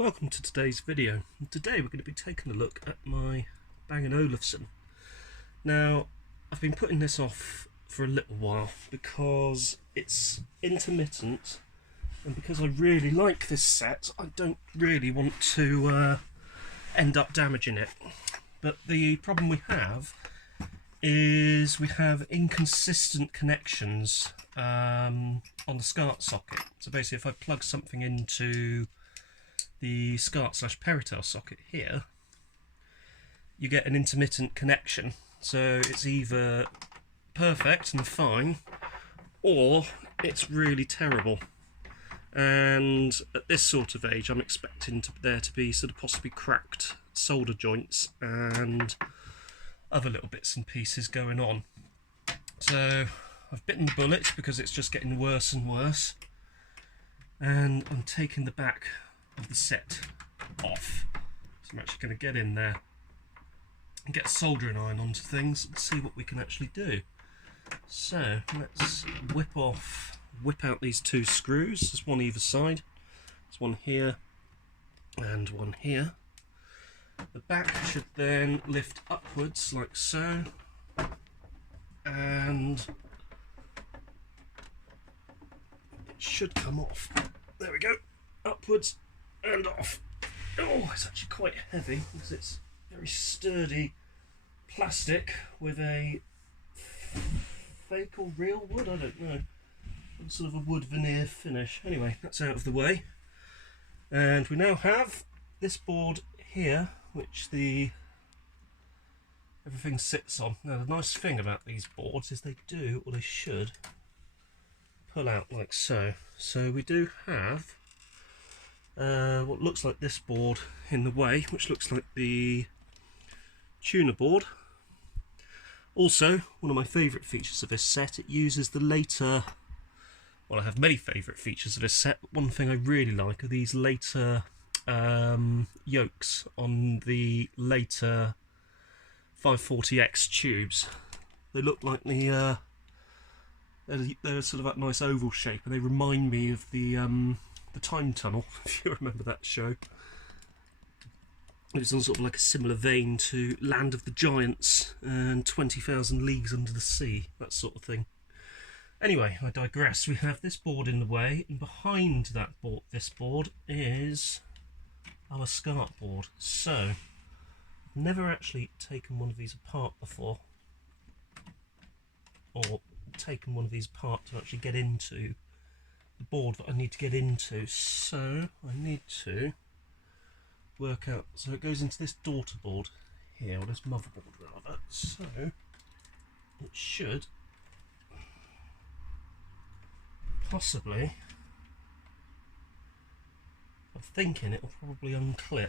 welcome to today's video. Today we're going to be taking a look at my Bang & Olufsen. Now, I've been putting this off for a little while because it's intermittent, and because I really like this set, I don't really want to end up damaging it. But the problem we have is we have inconsistent connections on the SCART socket. So basically, if I plug something into the SCART/Peritail socket here, you get an intermittent connection. So it's either perfect and fine, or it's really terrible. And at this sort of age, I'm expecting there to be sort of possibly cracked solder joints and other little bits and pieces going on. So I've bitten the bullet because it's just getting worse and worse, and I'm taking the back of the set off. So I'm actually going to get in there and get a soldering iron onto things and see what we can actually do. So let's whip out these two screws. There's one either side. There's one here and one here. The back should then lift upwards like so, and it should come off. There we go, upwards and off. Oh, it's actually quite heavy because it's very sturdy plastic with a fake or real wood, I don't know, sort of a wood veneer finish. Anyway, that's out of the way, and we now have this board here which everything sits on. Now the nice thing about these boards is they do, or they should, pull out like so. So we do have what looks like this board in the way, which looks like the tuner board. Also, one of my favourite features of this set, it uses the later, well, I have many favourite features of this set, but one thing I really like are these later yokes on the later 540X tubes. They look like they're sort of that nice oval shape, and they remind me of the Time Tunnel, if you remember that show. It's on sort of like a similar vein to Land of the Giants and 20,000 Leagues Under the Sea, that sort of thing. Anyway, I digress. We have this board in the way, and behind that board, this board, is our SCART board. So, I've never actually taken one of these apart before, or taken one of these apart to actually get into the board that I need to get into. So, I need to work out, so it goes into this daughter board here, or this motherboard rather, so it should possibly, I'm thinking it will probably unclip.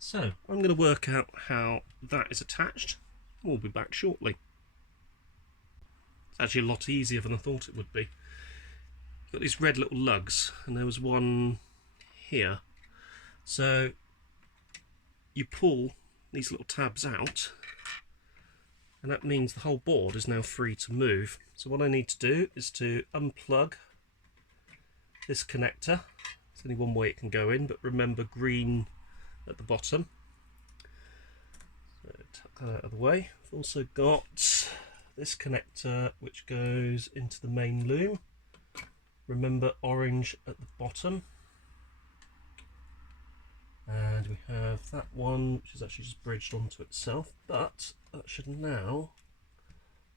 So I'm going to work out how that is attached. We'll be back shortly. It's actually a lot easier than I thought it would be. You've got these red little lugs, and there was one here. So you pull these little tabs out, and that means the whole board is now free to move. So what I need to do is to unplug this connector. There's only one way it can go in, but remember green at the bottom. So tuck that out of the way. I've also got this connector which goes into the main loom. Remember orange at the bottom. And we have that one which is actually just bridged onto itself, but that should now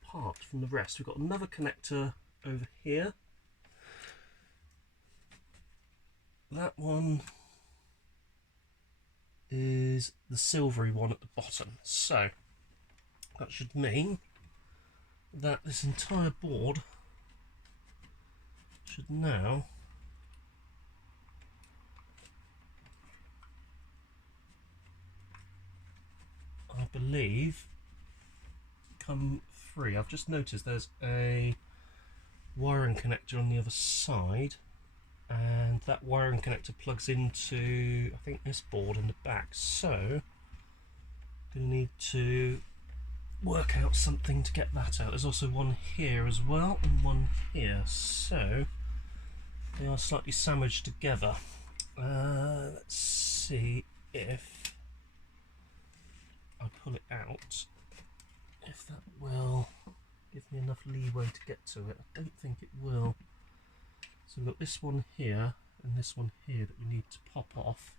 part from the rest. We've got another connector over here. That one is the silvery one at the bottom. So that should mean that this entire board should now I believe come free. I've just noticed there's a wiring connector on the other side, and that wiring connector plugs into, I think, this board in the back. So I'm going to need to work out something to get that out. There's also one here as well, and one here, so they are slightly sandwiched together. Let's see if I pull it out, if that will give me enough leeway to get to it. I don't think it will. So we've got this one here and this one here that we need to pop off.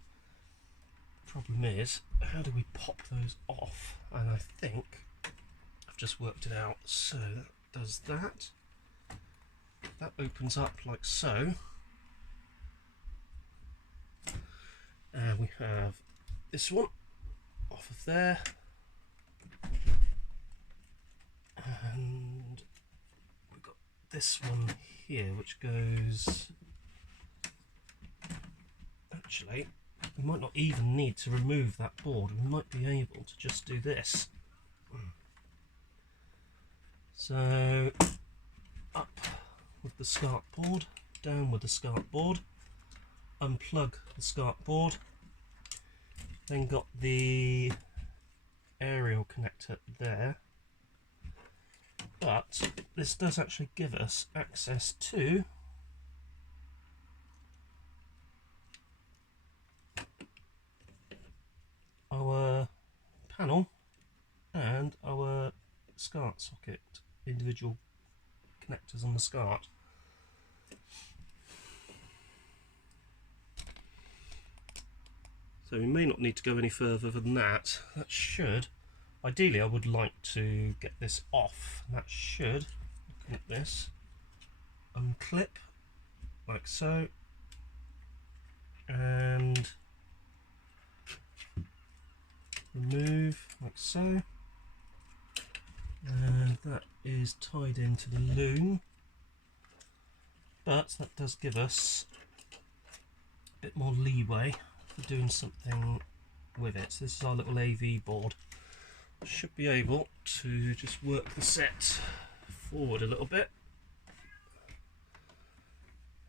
The problem is, how do we pop those off? And I think I've just worked it out. So that does that. That opens up like so. And we have this one off of there. And we've got this one here which goes... Actually, we might not even need to remove that board. We might be able to just do this. So, up with the SCART board, down with the SCART board, unplug the SCART board, then got the aerial connector there, but this does actually give us access to our panel and our SCART socket, individual connectors on the SCART. So we may not need to go any further than that. That should, ideally I would like to get this off. That should, looking at this, unclip like so, and remove like so, and that is tied into the loom, but that does give us a bit more leeway for doing something with it. So this is our little AV board. Should be able to just work the set forward a little bit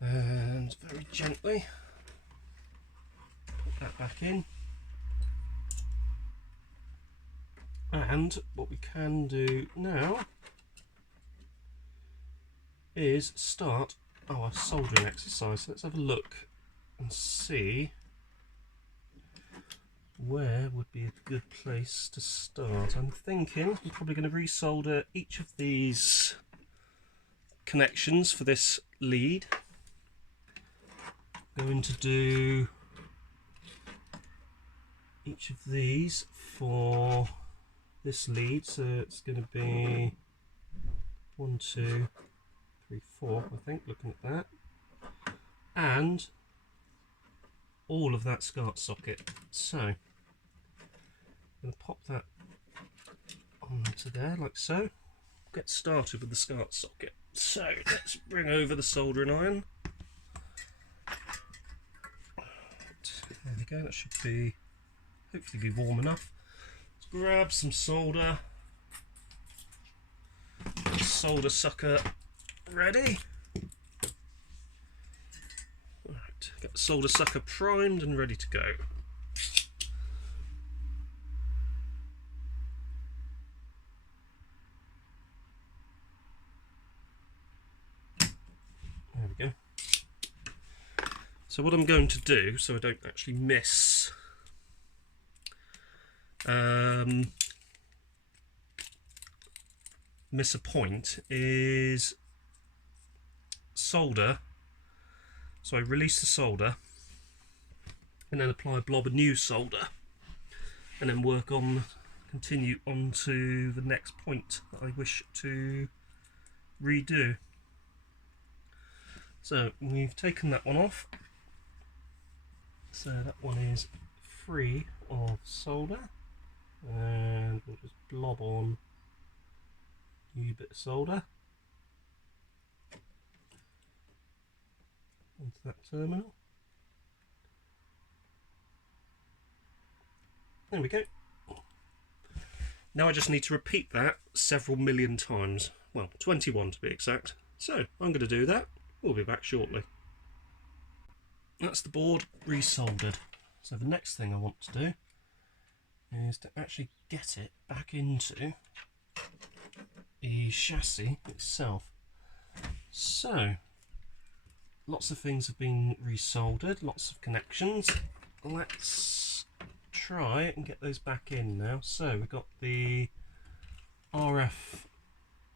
and very gently put that back in. And what we can do now is start our soldering exercise. So let's have a look and see where would be a good place to start. I'm thinking I'm probably going to resolder each of these connections for this lead. Going to do each of these for this lead, so it's going to be 1, 2, 3, 4, I think, looking at that, and all of that SCART socket. So I'm going to pop that onto there like so. Get started with the SCART socket. So let's bring over the soldering iron. There we go, that should be hopefully be warm enough. Let's grab some solder. Solder sucker ready. Right, get the solder sucker primed and ready to go. There we go. So what I'm going to do, so I don't actually miss a point, is solder. So I release the solder and then apply a blob of new solder and then work on, continue on to the next point that I wish to redo. So we've taken that one off, so that one is free of solder, and we'll just blob on a new bit of solder onto that terminal. There we go. Now I just need to repeat that several million times, well, 21 to be exact. So I'm going to do that. We'll be back shortly. That's the board re-soldered. So the next thing I want to do is to actually get it back into the chassis itself. So lots of things have been resoldered, lots of connections. Let's try and get those back in now. So we've got the RF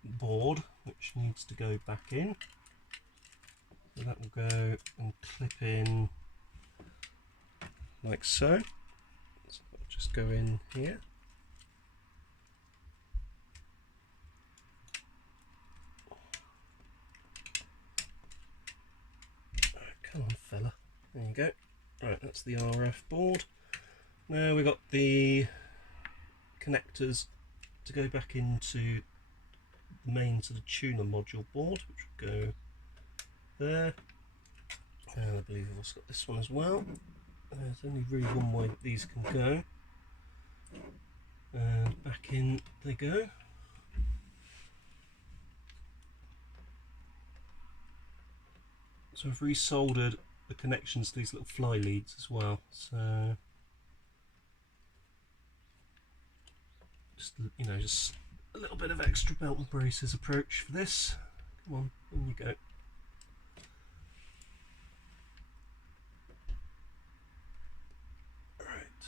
board which needs to go back in. So that will go and clip in like so. So that'll just go in here. Come on, fella. There you go. Right, that's the RF board. Now we've got the connectors to go back into the main sort of tuner module board, which will go there. And I believe we've also got this one as well. There's only really one way that these can go. And back in they go. So I've resoldered the connections to these little fly leads as well. So just, you know, just a little bit of extra belt and braces approach for this. Come on, in you go. Right,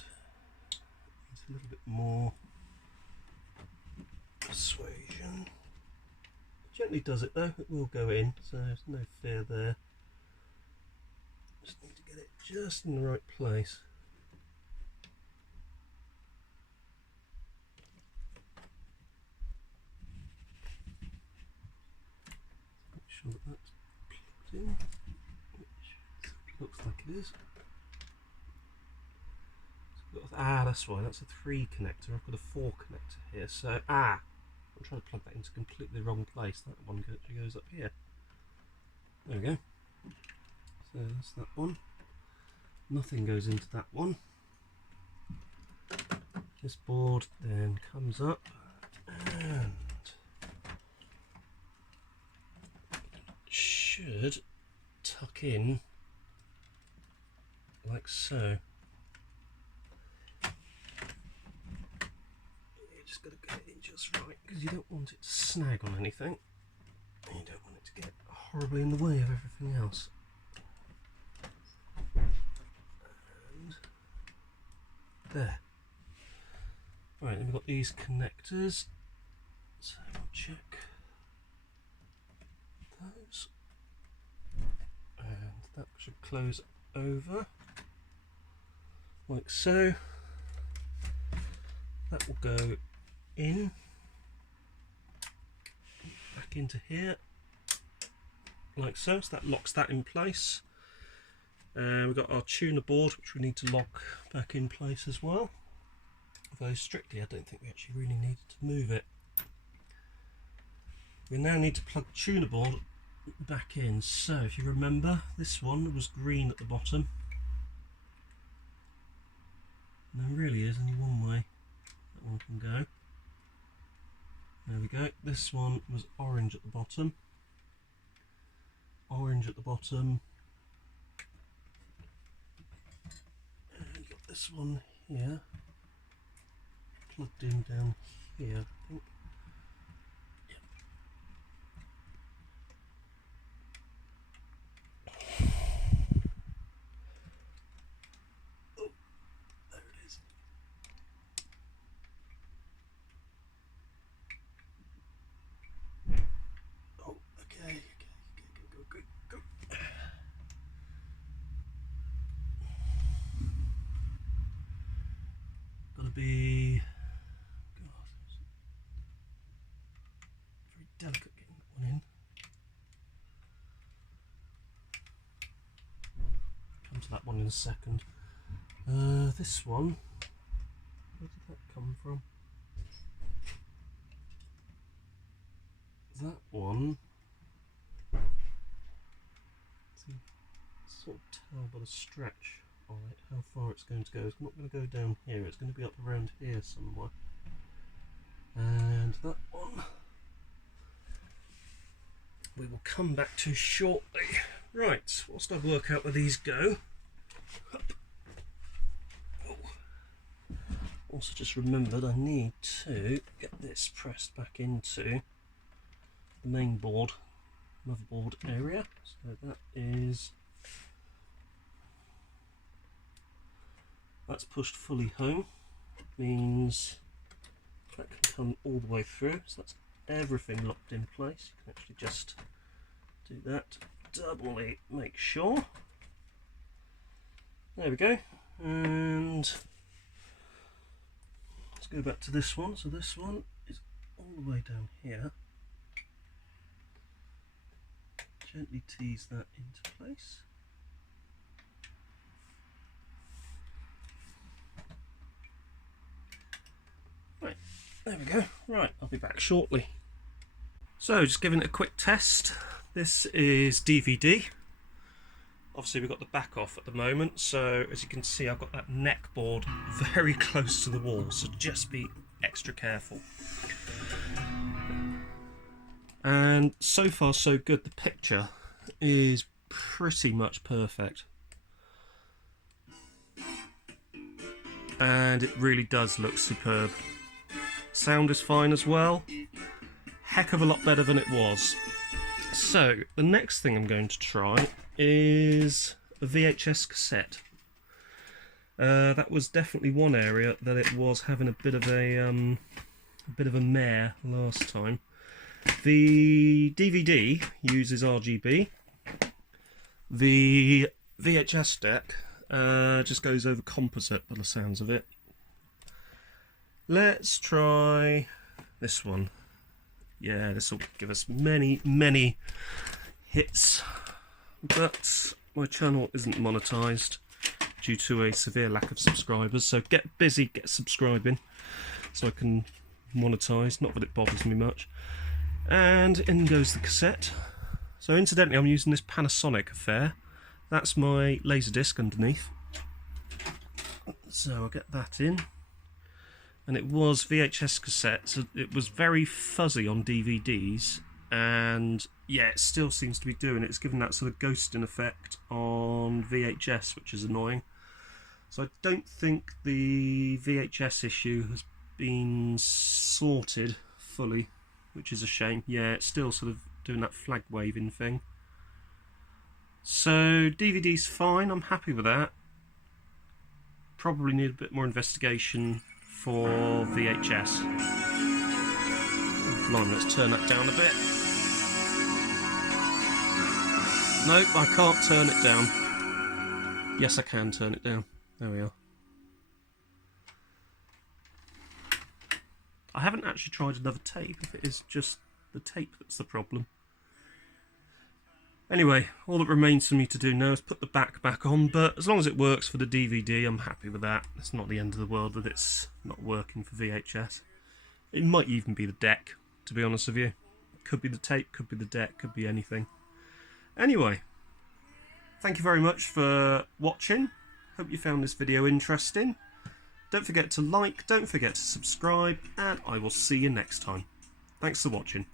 needs a little bit more persuasion. Gently does it though, it will go in, so there's no fear there. Just need to get it just in the right place. Make sure that that's plugged in, which looks like it is. That's why, that's a 3 connector. I've got a 4 connector here, so I'm trying to plug that into completely the wrong place. That one actually goes up here. There we go. So that's that one. Nothing goes into that one. This board then comes up and should tuck in like so. Got to get it in just right because you don't want it to snag on anything and you don't want it to get horribly in the way of everything else. And there. Right, then we've got these connectors, so we'll check those, and that should close over like so. That will go in, back into here, like so. So that locks that in place. We've got our tuner board, which we need to lock back in place as well. Although strictly, I don't think we actually really needed to move it. We now need to plug the tuner board back in. So if you remember, this one was green at the bottom. And there really is only one way that one can go. There we go. This one was orange at the bottom. Orange at the bottom. And you've got this one here. Plugged in down here, I think. Yep. Oh, there it is. Okay, go. Gotta be, God, very delicate getting that one in. Come to that one in a second. This one, where did that come from? That one, see, sort of tell by the stretch on it how far it's going to go. It's not going to go down here, it's going to be up around here somewhere. And that one we will come back to shortly. Right, whilst I work out where these go. Also just remembered I need to get this pressed back into the main board motherboard area. So that's pushed fully home, means that can come all the way through. So that's everything locked in place. You can actually just do that, doubly make sure. There we go. And let's go back to this one. So this one is all the way down here. Gently tease that into place. Right, there we go. Right, I'll be back shortly. So, just giving it a quick test. This is DVD. Obviously we've got the back off at the moment, so as you can see I've got that neck board very close to the wall, so just be extra careful. And so far so good, the picture is pretty much perfect. And it really does look superb. Sound is fine as well. Heck of a lot better than it was. So, the next thing I'm going to try is a VHS cassette. That was definitely one area that it was having a bit of a mare last time. The DVD uses RGB. The VHS deck just goes over composite by the sounds of it. Let's try this one. Yeah, this will give us many hits, but my channel isn't monetized due to a severe lack of subscribers, so get busy, get subscribing so I can monetize. Not that it bothers me much. And in goes the cassette. So incidentally, I'm using this Panasonic affair. That's my Laserdisc underneath. So I'll get that in. And it was VHS cassette, so it was very fuzzy on DVDs, and yeah, it still seems to be doing it. It's given that sort of ghosting effect on VHS, which is annoying. So I don't think the VHS issue has been sorted fully, which is a shame. Yeah, it's still sort of doing that flag waving thing. So DVD's fine, I'm happy with that. Probably need a bit more investigation for VHS. Come on, let's turn that down a bit. Nope, I can't turn it down. Yes, I can turn it down. There we are. I haven't actually tried another tape, if it is just the tape that's the problem. Anyway, all that remains for me to do now is put the back on, but as long as it works for the DVD, I'm happy with that. It's not the end of the world that it's not working for VHS. It might even be the deck, to be honest with you. Could be the tape, could be the deck, could be anything. Anyway, thank you very much for watching. Hope you found this video interesting. Don't forget to like, don't forget to subscribe, and I will see you next time. Thanks for watching.